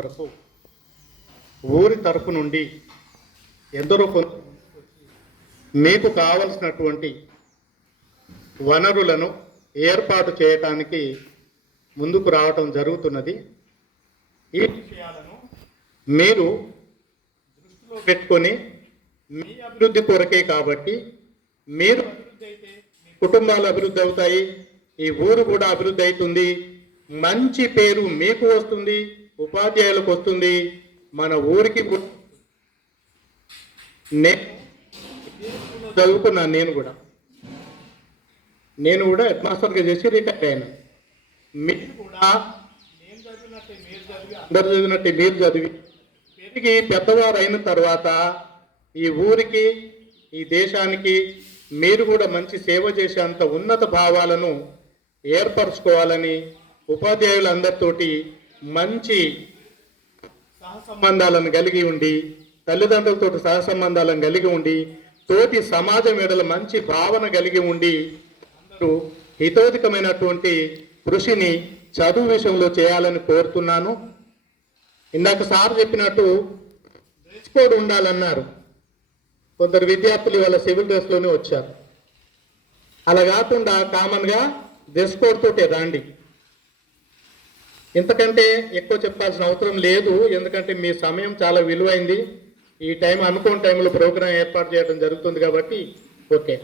వరకు ఊరి తరపు నుండి ఎందరో మీకు కావలసినటువంటి వనరులను ఏర్పాటు చేయటానికి ముందుకు రావటం జరుగుతున్నది. ఈ విషయాలను మీరు దృష్టిలో పెట్టుకొని మీ అభివృద్ధి కొరకే కాబట్టి మీరు అభివృద్ధి అయితే మీ కుటుంబాలు అభివృద్ధి అవుతాయి, ఈ ఊరు కూడా అభివృద్ధి అవుతుంది, మంచి పేరు మీకు వస్తుంది, ఉపాధ్యాయులకు వస్తుంది, మన ఊరికి చదువుకున్నాను. నేను కూడా హెడ్ మాస్టర్గా చేసి రిటైర్ అయినా. మీరు కూడా నేను చదివినట్టే మీరు చదివి అందరు చదివినట్టే మీరు చదివి పెరిగి పెద్దవారు అయిన తర్వాత ఈ ఊరికి ఈ దేశానికి మీరు కూడా మంచి సేవ చేసేంత ఉన్నత భావాలను ఏర్పరచుకోవాలని ఉపాధ్యాయులందరితోటి మంచి సహసంబంధాలను కలిగి ఉండి, తల్లిదండ్రులతో సహసంబంధాలను కలిగి ఉండి, తోటి సమాజం ఎడల మంచి భావన కలిగి ఉండి, అందరూ హితోధికమైనటువంటి కృషిని చదువు విషయంలో చేయాలని కోరుతున్నాను. ఇందాక సార్ చెప్పినట్టు డ్రెస్ కోడ్ ఉండాలన్నారు. కొందరు విద్యార్థులు వాళ్ళ సివిల్ డ్రెస్లోనే వచ్చారు. అలా కాకుండా కామన్గా డ్రెస్ కోడ్ తోటే రండి. ఇంతకంటే ఎక్కువ చెప్పాల్సిన అవసరం లేదు, ఎందుకంటే మీ సమయం చాలా విలువైంది. ఈ టైం అనుకోని టైంలో ప్రోగ్రాం ఏర్పాటు చేయడం జరుగుతుంది కాబట్టి ఓకే.